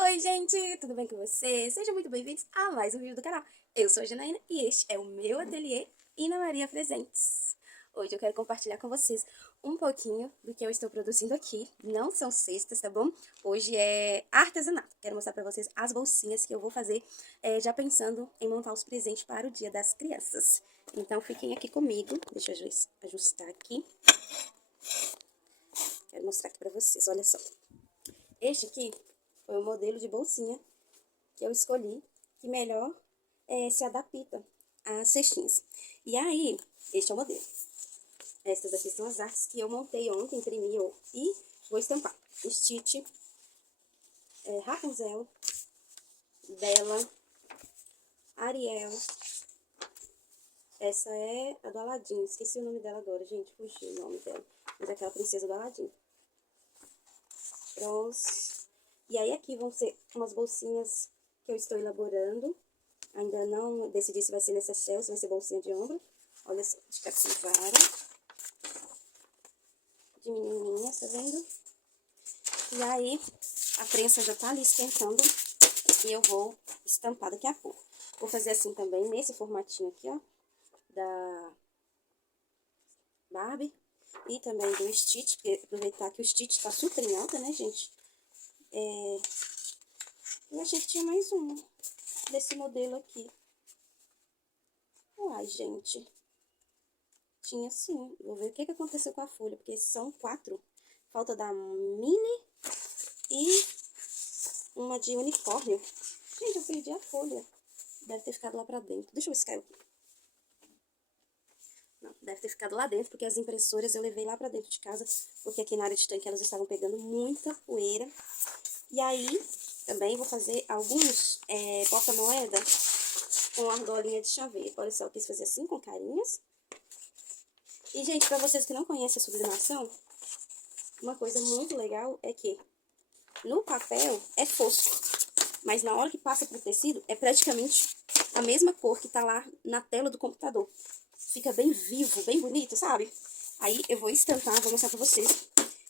Oi, gente, tudo bem com vocês? Sejam muito bem-vindos a mais um vídeo do canal. Eu sou a Janaína e este é o meu ateliê Ina Maria Presentes. Hoje eu quero compartilhar com vocês um pouquinho do que eu estou produzindo aqui. Não são cestas, tá bom? Hoje é artesanato. Quero mostrar pra vocês as bolsinhas que eu vou fazer, já pensando em montar os presentes para o Dia das Crianças. Então fiquem aqui comigo. Deixa eu ajustar aqui. Quero mostrar aqui pra vocês, olha só. Este aqui foi o modelo de bolsinha que eu escolhi, que melhor se adapta às cestinhas. E aí, este é o modelo. Estas aqui são as artes que eu montei ontem, imprimi e vou estampar. Stitch, Rapunzel, Bella, Ariel. Essa é a do Aladim, esqueci o nome dela agora, gente, fugiu o nome dela. Mas é aquela princesa do Aladim. Bronze. E aí aqui vão ser umas bolsinhas que eu estou elaborando. Ainda não decidi se vai ser nessa shell, se vai ser bolsinha de ombro. Olha só, de capivara. De menininha, tá vendo? E aí, a prensa já tá ali esquentando. E eu vou estampar daqui a pouco. Vou fazer assim também, nesse formatinho aqui, ó. Da Barbie. E também do Stitch, porque aproveitar que o Stitch tá super em alta, né, gente? Eu achei que tinha mais uma desse modelo aqui. Uai, gente. Tinha sim. Vou ver o que aconteceu com a folha, porque são 4. Falta da mini e uma de unicórnio. Gente, eu perdi a folha. Deve ter ficado lá pra dentro. Deixa eu ver se caiu aqui. Não, deve ter ficado lá dentro, porque as impressoras eu levei lá pra dentro de casa, porque aqui na área de tanque elas estavam pegando muita poeira. E aí, também vou fazer alguns porta-moeda com argolinha de chaveiro. Olha só, eu quis fazer assim, com carinhas. E, gente, pra vocês que não conhecem a sublimação, uma coisa muito legal é que no papel é fosco, mas na hora que passa pro tecido é praticamente a mesma cor que tá lá na tela do computador. Fica bem vivo, bem bonito, sabe? Aí eu vou estampar, vou mostrar pra vocês.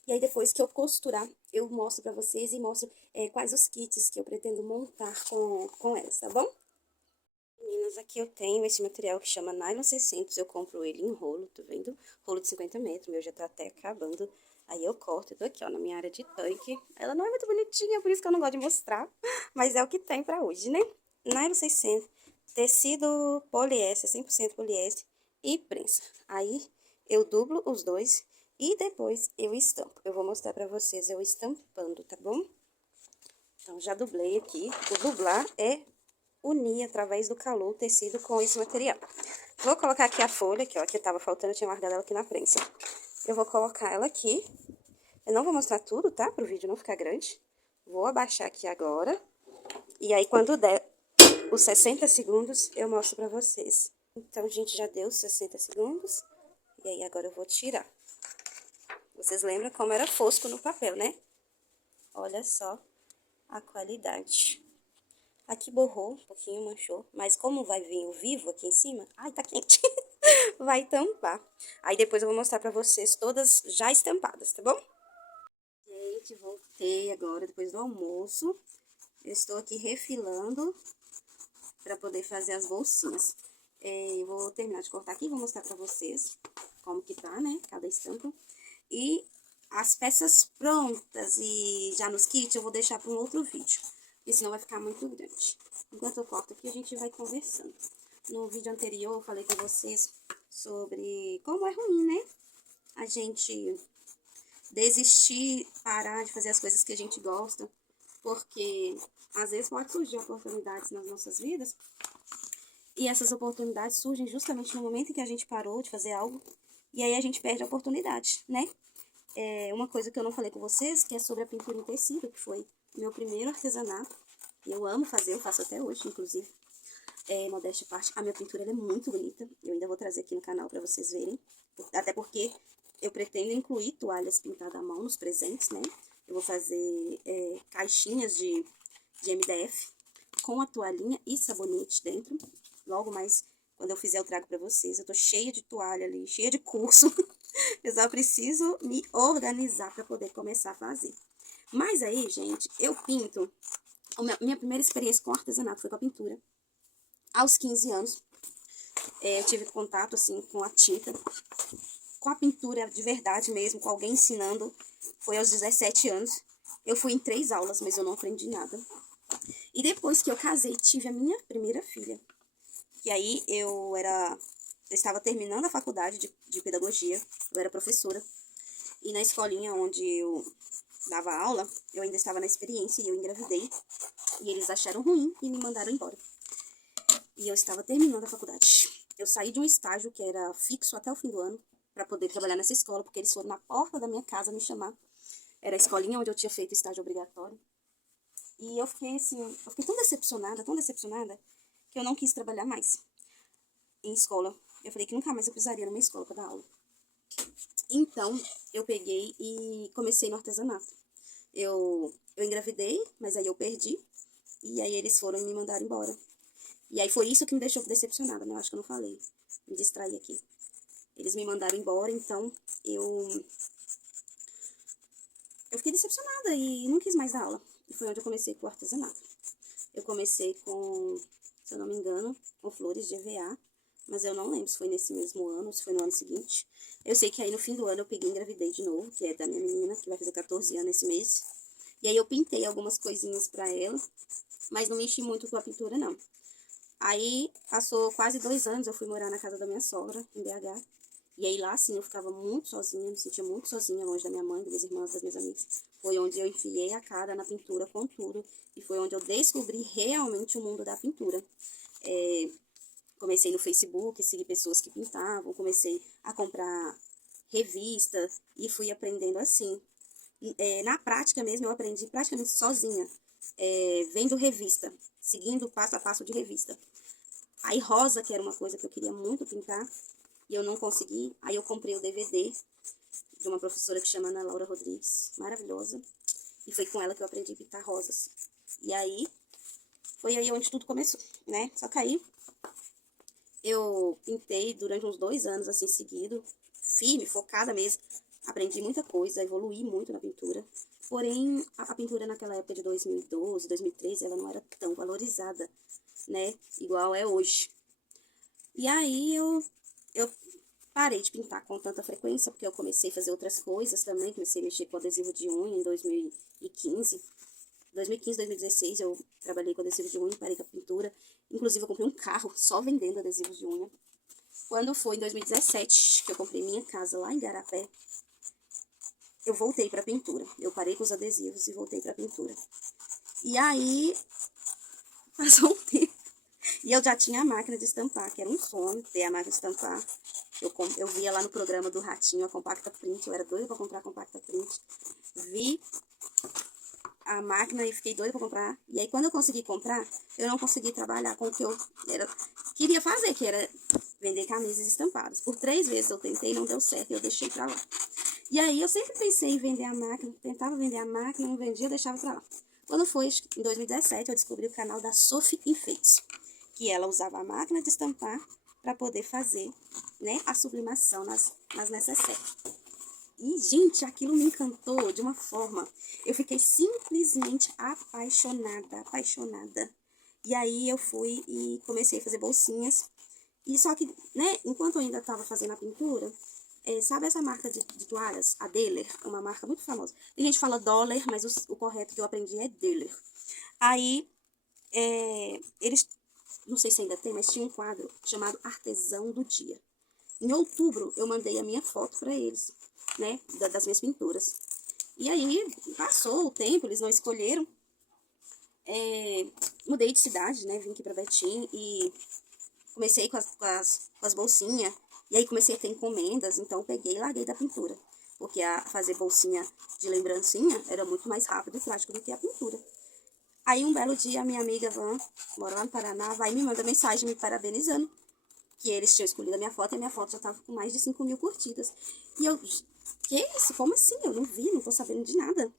E aí depois que eu costurar, eu mostro pra vocês e mostro quais os kits que eu pretendo montar com elas, tá bom? Meninas, aqui eu tenho esse material que chama Nylon 600, eu compro ele em rolo, tá vendo? Rolo de 50 metros, meu já tá até acabando. Aí eu corto, eu tô aqui, ó, na minha área de tanque. Ela não é muito bonitinha, por isso que eu não gosto de mostrar, mas é o que tem pra hoje, né? Nylon 600, tecido poliéster, 100% poliéster e prensa. Aí eu dublo os dois e depois eu estampo. Eu vou mostrar pra vocês eu estampando, tá bom? Então, já dublei aqui. O dublar é unir através do calor o tecido com esse material. Vou colocar aqui a folha, que ó, que tava faltando, eu tinha guardado ela aqui na prensa. Eu vou colocar ela aqui. Eu não vou mostrar tudo, tá? Pro vídeo não ficar grande. Vou abaixar aqui agora. E aí, quando der os 60 segundos, eu mostro pra vocês. Então, gente, já deu os 60 segundos. E aí, agora eu vou tirar. Vocês lembram como era fosco no papel, né? Olha só a qualidade. Aqui borrou um pouquinho, manchou. Mas como vai vir o vivo aqui em cima... Ai, tá quente. Vai tampar. Aí depois eu vou mostrar pra vocês todas já estampadas, tá bom? Gente, voltei agora, depois do almoço. Eu estou aqui refilando pra poder fazer as bolsinhas. Eu vou terminar de cortar aqui e vou mostrar pra vocês como que tá, né? Cada estampa. E as peças prontas e já nos kits eu vou deixar para um outro vídeo, porque senão vai ficar muito grande. Enquanto eu corto aqui, a gente vai conversando. No vídeo anterior eu falei com vocês sobre como é ruim, né? A gente desistir, parar de fazer as coisas que a gente gosta, porque às vezes pode surgir oportunidades nas nossas vidas, e essas oportunidades surgem justamente no momento em que a gente parou de fazer algo, e aí a gente perde a oportunidade, né? Uma coisa que eu não falei com vocês, que é sobre a pintura em tecido, que foi o meu primeiro artesanato. Eu amo fazer, eu faço até hoje, inclusive. Modéstia à parte, a minha pintura ela é muito bonita. Eu ainda vou trazer aqui no canal pra vocês verem. Até porque eu pretendo incluir toalhas pintadas à mão nos presentes, né? Eu vou fazer caixinhas de MDF com a toalhinha e sabonete dentro. Logo mais, quando eu fizer, eu trago pra vocês. Eu tô cheia de toalha ali, cheia de curso. Eu só preciso me organizar para poder começar a fazer. Mas aí, gente, eu pinto Minha primeira experiência com artesanato foi com a pintura. Aos 15 anos, eu tive contato, assim, com a tinta, com a pintura de verdade mesmo, com alguém ensinando. Foi aos 17 anos. Eu fui em 3 aulas, mas eu não aprendi nada. E depois que eu casei, tive a minha primeira filha. E aí eu estava terminando a faculdade de pedagogia, eu era professora. E na escolinha onde eu dava aula, eu ainda estava na experiência e eu engravidei. E eles acharam ruim e me mandaram embora. E eu estava terminando a faculdade. Eu saí de um estágio que era fixo até o fim do ano, para poder trabalhar nessa escola, porque eles foram na porta da minha casa me chamar. Era a escolinha onde eu tinha feito estágio obrigatório. E eu fiquei assim, eu fiquei tão decepcionada, que eu não quis trabalhar mais em escola. Eu falei que nunca mais eu pisaria numa escola para dar aula. Então, eu peguei e comecei no artesanato. Eu engravidei, mas aí eu perdi. E aí eles foram e me mandaram embora. E aí foi isso que me deixou decepcionada, né? Eu acho que eu não falei. Me distraí aqui. Eles me mandaram embora, então eu fiquei decepcionada e não quis mais dar aula. E foi onde eu comecei com o artesanato. Eu comecei com, se eu não me engano, com flores de EVA. Mas eu não lembro se foi nesse mesmo ano ou se foi no ano seguinte. Eu sei que aí no fim do ano eu peguei e engravidei de novo, que é da minha menina, que vai fazer 14 anos esse mês. E aí eu pintei algumas coisinhas pra ela, mas não me enchi muito com a pintura, não. Aí passou quase 2 anos, eu fui morar na casa da minha sogra, em BH. E aí lá, assim, eu ficava muito sozinha, me sentia muito sozinha, longe da minha mãe, das minhas irmãs, das minhas amigas. Foi onde eu enfiei a cara na pintura com tudo. E foi onde eu descobri realmente o mundo da pintura. Comecei no Facebook, segui pessoas que pintavam, comecei a comprar revista e fui aprendendo assim. Na prática mesmo, eu aprendi praticamente sozinha, vendo revista, seguindo passo a passo de revista. Aí rosa, que era uma coisa que eu queria muito pintar, e eu não consegui, aí eu comprei o DVD de uma professora que chama Ana Laura Rodrigues, maravilhosa, e foi com ela que eu aprendi a pintar rosas. E aí, foi aí onde tudo começou, né? Só que aí, eu pintei durante uns 2 anos, assim, seguido, firme, focada mesmo. Aprendi muita coisa, evoluí muito na pintura. Porém, a pintura naquela época de 2012, 2013, ela não era tão valorizada, né? Igual é hoje. E aí, eu parei de pintar com tanta frequência, porque eu comecei a fazer outras coisas também. Comecei a mexer com adesivo de unha em 2015. 2015, 2016, eu trabalhei com adesivo de unha, parei com a pintura. Inclusive, eu comprei um carro só vendendo adesivos de unha. Quando foi em 2017, que eu comprei minha casa lá em Garapé, eu voltei pra pintura. Eu parei com os adesivos e voltei pra pintura. E aí, passou um tempo. E eu já tinha a máquina de estampar, que era um sonho ter a máquina de estampar. Eu via lá no programa do Ratinho a Compacta Print, eu era doida pra comprar a Compacta Print. Vi a máquina e fiquei doida pra comprar. E aí, quando eu consegui comprar, eu não consegui trabalhar com o que eu queria fazer, que era vender camisas estampadas. Por 3 vezes eu tentei, não deu certo, e eu deixei pra lá. E aí, eu sempre pensei em vender a máquina, tentava vender a máquina, não vendia, eu deixava pra lá. Quando foi em 2017, eu descobri o canal da Sophie Enfeites, que ela usava a máquina de estampar para poder fazer, né, a sublimação nas necessárias. E, gente, aquilo me encantou de uma forma. Eu fiquei simplesmente apaixonada. E aí eu fui e comecei a fazer bolsinhas. E só que, né, enquanto eu ainda estava fazendo a pintura, sabe essa marca de toalhas? A Deller, é uma marca muito famosa. Tem gente que fala Dollar, mas o correto que eu aprendi é Deller. Aí, eles, não sei se ainda tem, mas tinha um quadro chamado Artesão do Dia. Em outubro, eu mandei a minha foto para eles, né, das minhas pinturas. E aí, passou o tempo, eles não escolheram. Mudei de cidade, né, vim aqui para Betim e comecei com as bolsinhas. E aí comecei a ter encomendas, então peguei e larguei da pintura. Porque fazer bolsinha de lembrancinha era muito mais rápido e prático do que a pintura. Aí um belo dia, a minha amiga Van, mora lá no Paraná, vai e me manda mensagem me parabenizando. Que eles tinham escolhido a minha foto e a minha foto já tava com mais de 5.000 curtidas. E eu, que isso? Como assim? Eu não vi, não tô sabendo de nada.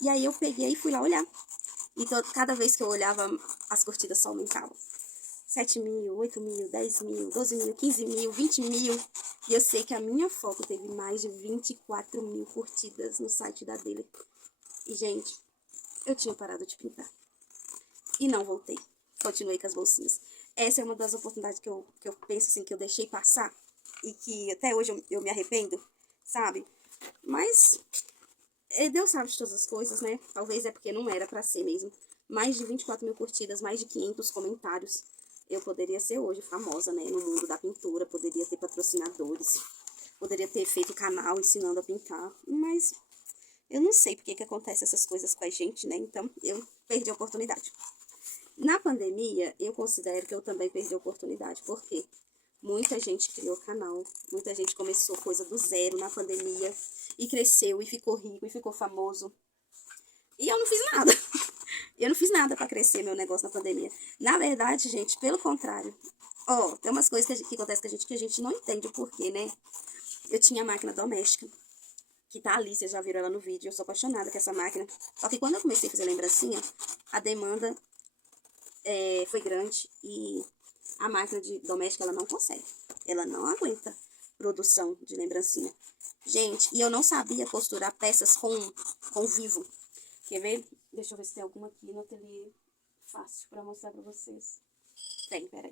E aí eu peguei e fui lá olhar. E cada vez que eu olhava, as curtidas só aumentavam. 7.000, 8.000, 10.000, 12.000, 15.000, 20.000. E eu sei que a minha foto teve mais de 24.000 curtidas no site da dele. E, gente, eu tinha parado de pintar. E não voltei. Continuei com as bolsinhas. Essa é uma das oportunidades que eu penso assim, que eu deixei passar. E que até hoje eu me arrependo, sabe? Mas Deus sabe de todas as coisas, né? Talvez é porque não era pra ser mesmo. Mais de 24 mil curtidas, mais de 500 comentários. Eu poderia ser hoje famosa, né? No mundo da pintura, poderia ter patrocinadores. Poderia ter feito canal ensinando a pintar. Mas eu não sei porque que acontece essas coisas com a gente, né? Então, eu perdi a oportunidade. Na pandemia, eu considero que eu também perdi a oportunidade. Por quê? Muita gente criou canal, muita gente começou coisa do zero na pandemia e cresceu e ficou rico e ficou famoso. E eu não fiz nada. Eu não fiz nada pra crescer meu negócio na pandemia. Na verdade, gente, pelo contrário. Ó, tem umas coisas que acontecem com a gente que a gente não entende o porquê, né? Eu tinha máquina doméstica, que tá ali, vocês já viram ela no vídeo. Eu sou apaixonada com essa máquina. Só que quando eu comecei a fazer lembrancinha, a demanda foi grande e a máquina doméstica, ela não consegue. Ela não aguenta produção de lembrancinha. Gente, e eu não sabia costurar peças com vivo. Quer ver? Deixa eu ver se tem alguma aqui no ateliê fácil pra mostrar pra vocês. Tem, peraí.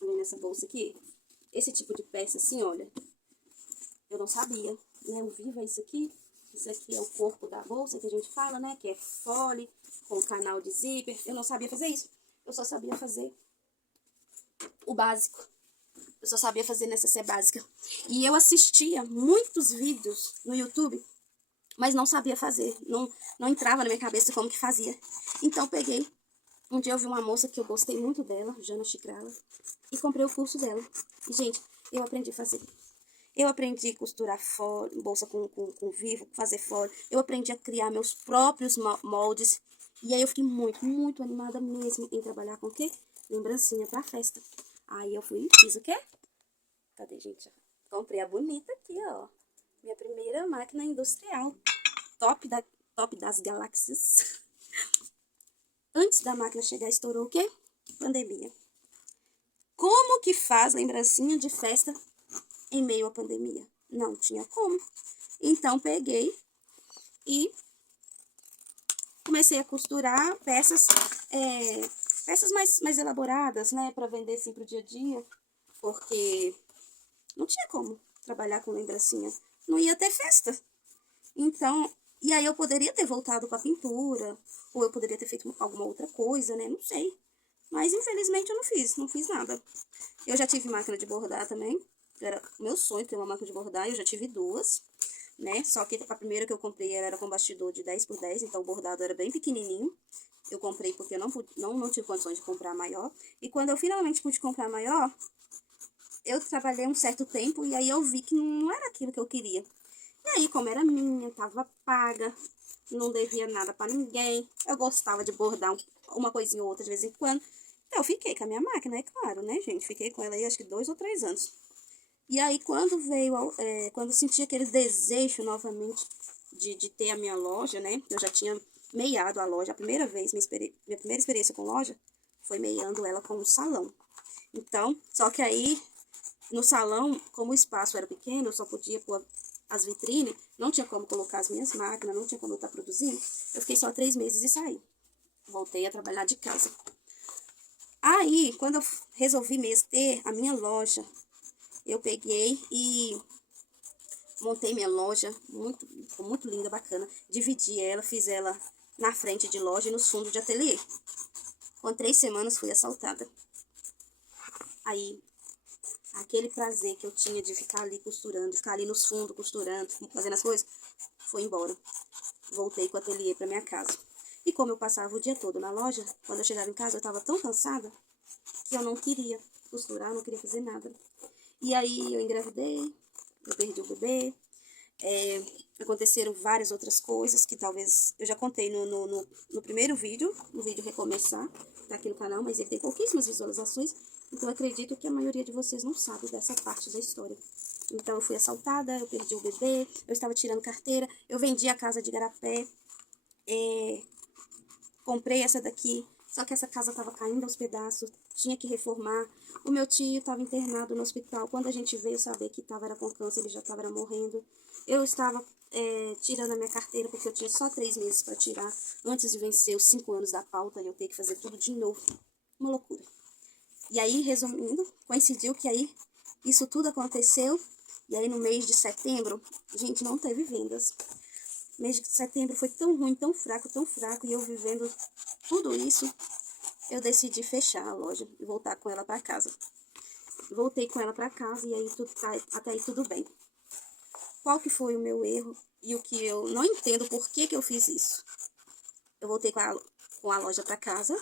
Vem nessa bolsa aqui. Esse tipo de peça assim, olha. Eu não sabia, né? O vivo é isso aqui. Isso aqui é o corpo da bolsa que a gente fala, né? Que é fole, com canal de zíper. Eu não sabia fazer isso. Eu só sabia fazer o básico. Eu só sabia fazer necessaire básica. E eu assistia muitos vídeos no YouTube, mas não sabia fazer. Não entrava na minha cabeça como que fazia. Então, peguei. Um dia eu vi uma moça que eu gostei muito dela, Jana Chicrala, e comprei o curso dela. E, gente, eu aprendi a fazer. Eu aprendi a costurar fole, bolsa com vivo, fazer fole. Eu aprendi a criar meus próprios moldes. E aí eu fiquei muito, muito animada mesmo em trabalhar com o quê? Lembrancinha pra festa. Aí eu fui e fiz o quê? Cadê, gente? Comprei a bonita aqui, ó. Minha primeira máquina industrial. Top das galáxias. Antes da máquina chegar, estourou o quê? Pandemia. Como que faz lembrancinha de festa em meio à pandemia? Não tinha como. Então, peguei e comecei a costurar peças mais elaboradas, né? Pra vender, assim, pro dia a dia. Porque não tinha como trabalhar com lembrancinha. Não ia ter festa. Então, e aí eu poderia ter voltado com a pintura, ou eu poderia ter feito alguma outra coisa, né? Não sei. Mas, infelizmente, eu não fiz nada. Eu já tive máquina de bordar também. Era meu sonho ter uma máquina de bordar, eu já tive duas, né? Só que a primeira que eu comprei era com bastidor de 10x10, então o bordado era bem pequenininho. Eu comprei porque eu não tive condições de comprar maior. E quando eu finalmente pude comprar maior, eu trabalhei um certo tempo e aí eu vi que não era aquilo que eu queria. E aí, como era minha, tava paga, não devia nada pra ninguém, eu gostava de bordar uma coisinha ou outra de vez em quando. Então, eu fiquei com a minha máquina, é claro, né, gente? Fiquei com ela aí acho que 2 ou 3 anos. E aí, quando quando eu senti aquele desejo novamente de ter a minha loja, né? Eu já tinha meiado a loja. A primeira vez, minha primeira experiência com loja foi meiando ela com um salão. Então, só que aí, no salão, como o espaço era pequeno, eu só podia pôr as vitrines, não tinha como colocar as minhas máquinas, não tinha como eu estar produzindo. Eu fiquei só 3 meses e saí. Voltei a trabalhar de casa. Aí, quando eu resolvi mesmo ter a minha loja, eu peguei e montei minha loja, ficou muito linda, bacana. Dividi ela, fiz ela na frente de loja e nos fundos de ateliê. Com 3 semanas fui assaltada. Aí, aquele prazer que eu tinha de ficar ali costurando, de ficar ali nos fundos costurando, fazendo as coisas, foi embora. Voltei com o ateliê para minha casa. E como eu passava o dia todo na loja, quando eu chegava em casa eu estava tão cansada que eu não queria costurar, não queria fazer nada. E aí eu engravidei, eu perdi o bebê, aconteceram várias outras coisas que talvez eu já contei no primeiro vídeo, no vídeo Recomeçar, tá aqui no canal, mas ele tem pouquíssimas visualizações, então eu acredito que a maioria de vocês não sabe dessa parte da história. Então eu fui assaltada, eu perdi o bebê, eu estava tirando carteira, eu vendi a casa de Igarapé, comprei essa daqui, só que essa casa estava caindo aos pedaços, tinha que reformar. O meu tio estava internado no hospital. Quando a gente veio saber que era com câncer, ele já estava morrendo. Eu estava tirando a minha carteira porque eu tinha só 3 meses para tirar antes de vencer os 5 anos da pauta e eu ter que fazer tudo de novo. Uma loucura. E aí, resumindo, coincidiu que aí isso tudo aconteceu. E aí no mês de setembro, gente, não teve vendas. O mês de setembro foi tão ruim, tão fraco, e eu vivendo tudo isso, eu decidi fechar a loja e voltar com ela para casa. Voltei com ela para casa e aí até aí tudo bem. Qual que foi o meu erro e o que eu não entendo por que eu fiz isso? Eu voltei com a loja para casa,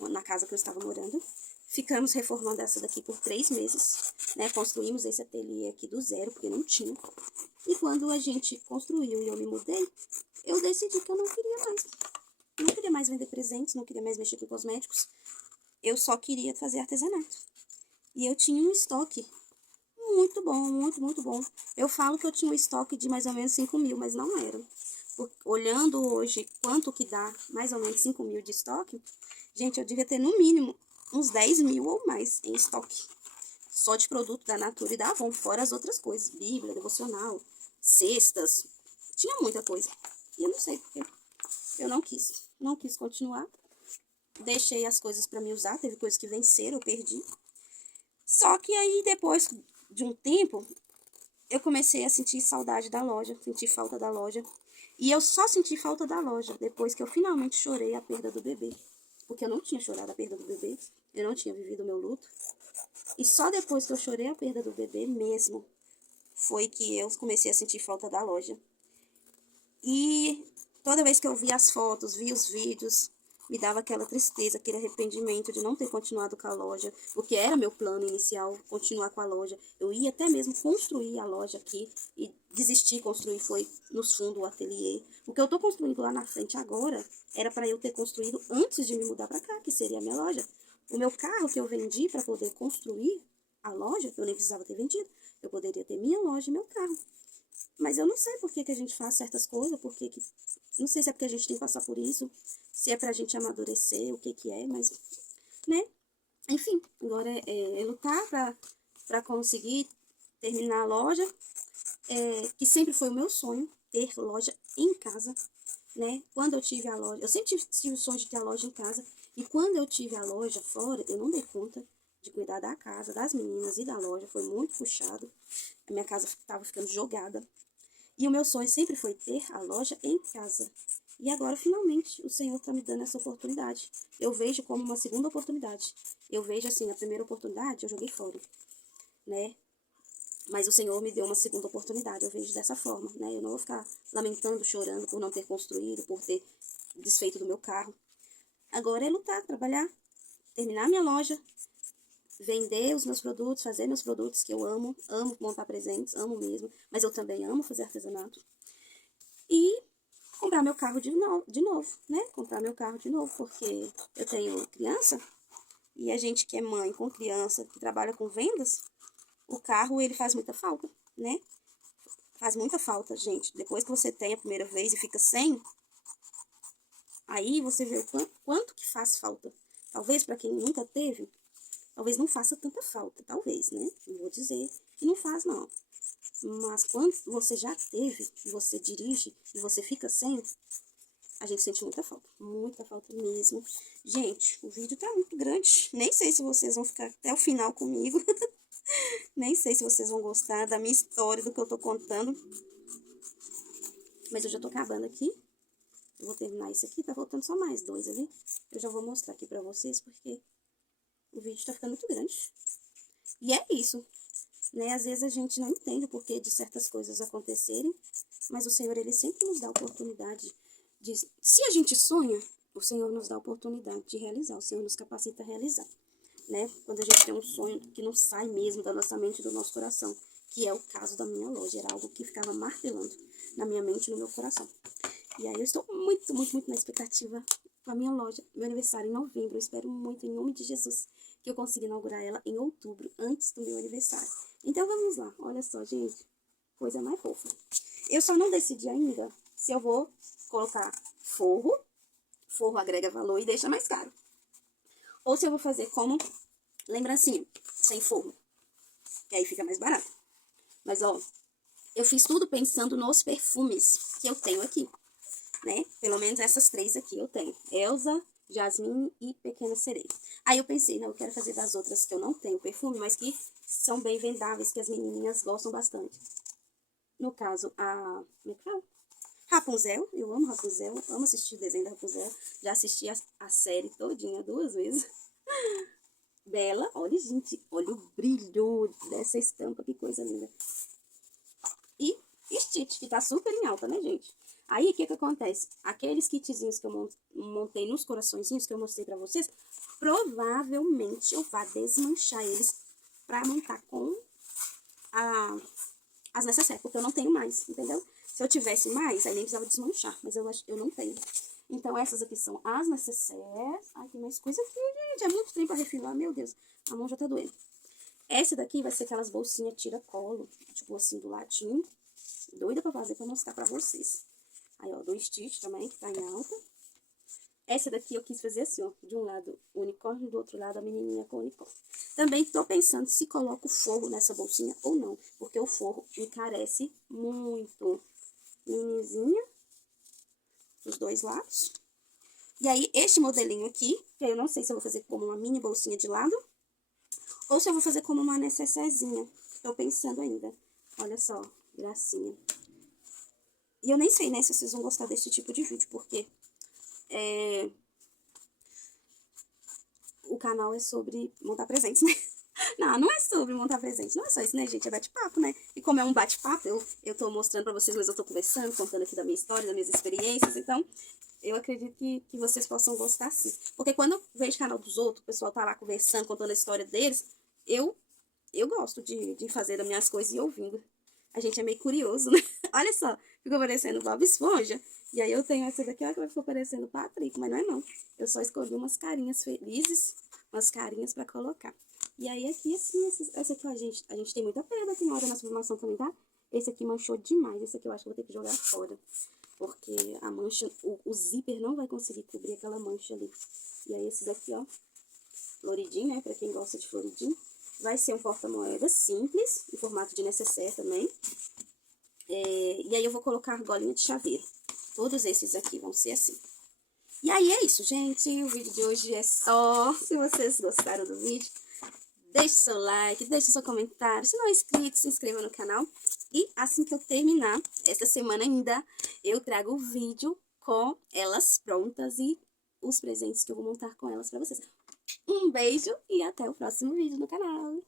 na casa que eu estava morando. Ficamos reformando essa daqui por 3 meses, né? Construímos esse ateliê aqui do zero, porque não tinha. E quando a gente construiu e eu me mudei, eu decidi que eu não queria mais. Não queria mais vender presentes, não queria mais mexer com cosméticos. Eu só queria fazer artesanato. E eu tinha um estoque muito bom, muito bom. Eu falo que eu tinha um estoque de mais ou menos 5 mil, mas não era. Olhando hoje quanto que dá mais ou menos 5 mil de estoque, gente, eu devia ter no mínimo uns 10 mil ou mais em estoque. Só de produto da Natura e da Avon, fora as outras coisas. Bíblia, devocional, cestas. Tinha muita coisa. E eu não sei porque eu não quis. Não quis continuar. Deixei as coisas para me usar. Teve coisas que venceram, eu perdi. Só que aí, depois de um tempo, eu comecei a sentir saudade da loja. Senti falta da loja. E eu só senti falta da loja depois que eu finalmente chorei a perda do bebê. Porque eu não tinha chorado a perda do bebê. Eu não tinha vivido o meu luto. E só depois que eu chorei a perda do bebê mesmo, foi que eu comecei a sentir falta da loja. E toda vez que eu via as fotos, via os vídeos, me dava aquela tristeza, aquele arrependimento de não ter continuado com a loja, porque era meu plano inicial, continuar com a loja. Eu ia até mesmo construir a loja aqui e desistir, construir foi nos fundos o ateliê. O que eu tô construindo lá na frente agora era para eu ter construído antes de me mudar para cá, que seria a minha loja. O meu carro que eu vendi para poder construir a loja, eu nem precisava ter vendido. Eu poderia ter minha loja e meu carro. Mas eu não sei por que a gente faz certas coisas, não sei se é porque a gente tem que passar por isso, se é pra gente amadurecer, o que é, mas, né? Enfim, agora é lutar pra conseguir terminar a loja, que sempre foi o meu sonho, ter loja em casa, né? Quando eu tive a loja, eu sempre tive o sonho de ter a loja em casa, e quando eu tive a loja fora, eu não dei conta de cuidar da casa, das meninas e da loja, foi muito puxado. A minha casa estava ficando jogada. E o meu sonho sempre foi ter a loja em casa. E agora, finalmente, o Senhor está me dando essa oportunidade. Eu vejo como uma segunda oportunidade. Eu vejo assim, a primeira oportunidade eu joguei fora, né? Mas o Senhor me deu uma segunda oportunidade. Eu vejo dessa forma, né? Eu não vou ficar lamentando, chorando por não ter construído, por ter desfeito do meu carro. Agora é lutar, trabalhar, terminar minha loja, vender os meus produtos, fazer meus produtos que eu amo montar presentes, amo mesmo, mas eu também amo fazer artesanato. E comprar meu carro de novo, né? Comprar meu carro de novo, porque eu tenho criança e a gente que é mãe com criança, que trabalha com vendas, o carro ele faz muita falta, né? Faz muita falta, gente. Depois que você tem a primeira vez e fica sem, aí você vê o quanto que faz falta. Talvez para quem nunca teve, talvez não faça tanta falta, talvez, né? Não vou dizer que não faz, não. Mas quando você já teve, você dirige e você fica sem, a gente sente muita falta mesmo. Gente, o vídeo tá muito grande, nem sei se vocês vão ficar até o final comigo, nem sei se vocês vão gostar da minha história, do que eu tô contando. Mas eu já tô acabando aqui, eu vou terminar isso aqui, tá faltando só mais 2 ali. Eu já vou mostrar aqui pra vocês, porque o vídeo tá ficando muito grande. E é isso, né? Às vezes a gente não entende o porquê de certas coisas acontecerem, mas o Senhor, ele sempre nos dá a oportunidade de... Se a gente sonha, o Senhor nos dá a oportunidade de realizar, o Senhor nos capacita a realizar, né? Quando a gente tem um sonho que não sai mesmo da nossa mente e do nosso coração, que é o caso da minha loja, era algo que ficava martelando na minha mente e no meu coração. E aí eu estou muito na expectativa com a minha loja, meu aniversário em novembro, eu espero muito, em nome de Jesus, que eu consiga inaugurar ela em outubro, antes do meu aniversário. Então vamos lá, olha só, gente, coisa mais fofa. Eu só não decidi ainda se eu vou colocar forro agrega valor e deixa mais caro. Ou se eu vou fazer como lembrancinha, sem forro, que aí fica mais barato. Mas ó, eu fiz tudo pensando nos perfumes que eu tenho aqui, né? Pelo menos essas 3 aqui eu tenho. Elsa, Jasmine e Pequena Sereia. Aí eu pensei, não, eu quero fazer das outras que eu não tenho perfume, mas que são bem vendáveis, que as menininhas gostam bastante. No caso, como é que fala? Rapunzel, eu amo Rapunzel, amo assistir o desenho da Rapunzel. Já assisti a série todinha 2 vezes. Bela, olha, gente, olha o brilho dessa estampa, que coisa linda. E Stitch, que tá super em alta, né, gente? Aí, o que que acontece? Aqueles kitzinhos que eu montei nos coraçõezinhos que eu mostrei pra vocês, provavelmente eu vá desmanchar eles pra montar com as necessárias, porque eu não tenho mais, entendeu? Se eu tivesse mais, aí nem precisava desmanchar, mas eu não tenho. Então, essas aqui são as necessárias. Ai, tem mais coisa aqui, gente. É muito tempo pra refilar, meu Deus. A mão já tá doendo. Essa daqui vai ser aquelas bolsinhas tira-colo, tipo assim, do ladinho. Doida pra fazer, pra mostrar pra vocês. Aí, ó, do Stitch também, que tá em alta. Essa daqui eu quis fazer assim, ó. De um lado o unicórnio, do outro lado a menininha com o unicórnio. Também tô pensando se coloco forro nessa bolsinha ou não. Porque o forro encarece muito. Minizinha. Dos 2 lados. E aí, este modelinho aqui, que eu não sei se eu vou fazer como uma mini bolsinha de lado. Ou se eu vou fazer como uma necessairezinha. Tô pensando ainda. Olha só, gracinha. E eu nem sei, né, se vocês vão gostar desse tipo de vídeo, porque o canal é sobre montar presentes, né? Não, não é sobre montar presentes, não é só isso, né, gente? É bate-papo, né? E como é um bate-papo, eu tô mostrando pra vocês, mas eu tô conversando, contando aqui da minha história, das minhas experiências, então eu acredito que vocês possam gostar sim. Porque quando eu vejo o canal dos outros, o pessoal tá lá conversando, contando a história deles, eu gosto de fazer as minhas coisas e ouvindo. A gente é meio curioso, né? Olha só, ficou parecendo Bob Esponja. E aí eu tenho essa daqui, olha que ficou parecendo Patrick, mas não é não. Eu só escolhi umas carinhas felizes, umas carinhas pra colocar. E aí aqui, assim, essa aqui, ó, a gente tem muita pedra aqui na hora da sublimação também, tá? Esse aqui manchou demais, esse aqui eu acho que eu vou ter que jogar fora. Porque a mancha, o zíper não vai conseguir cobrir aquela mancha ali. E aí esse daqui, ó, floridinho, né, pra quem gosta de floridinho. Vai ser um porta-moeda simples, em formato de necessaire também. E aí eu vou colocar argolinha de chaveiro. Todos esses aqui vão ser assim. E aí é isso, gente. O vídeo de hoje é só. Se vocês gostaram do vídeo, deixe seu like, deixe seu comentário. Se não é inscrito, se inscreva no canal. E assim que eu terminar, esta semana ainda, eu trago o vídeo com elas prontas e os presentes que eu vou montar com elas pra vocês. Um beijo e até o próximo vídeo no canal.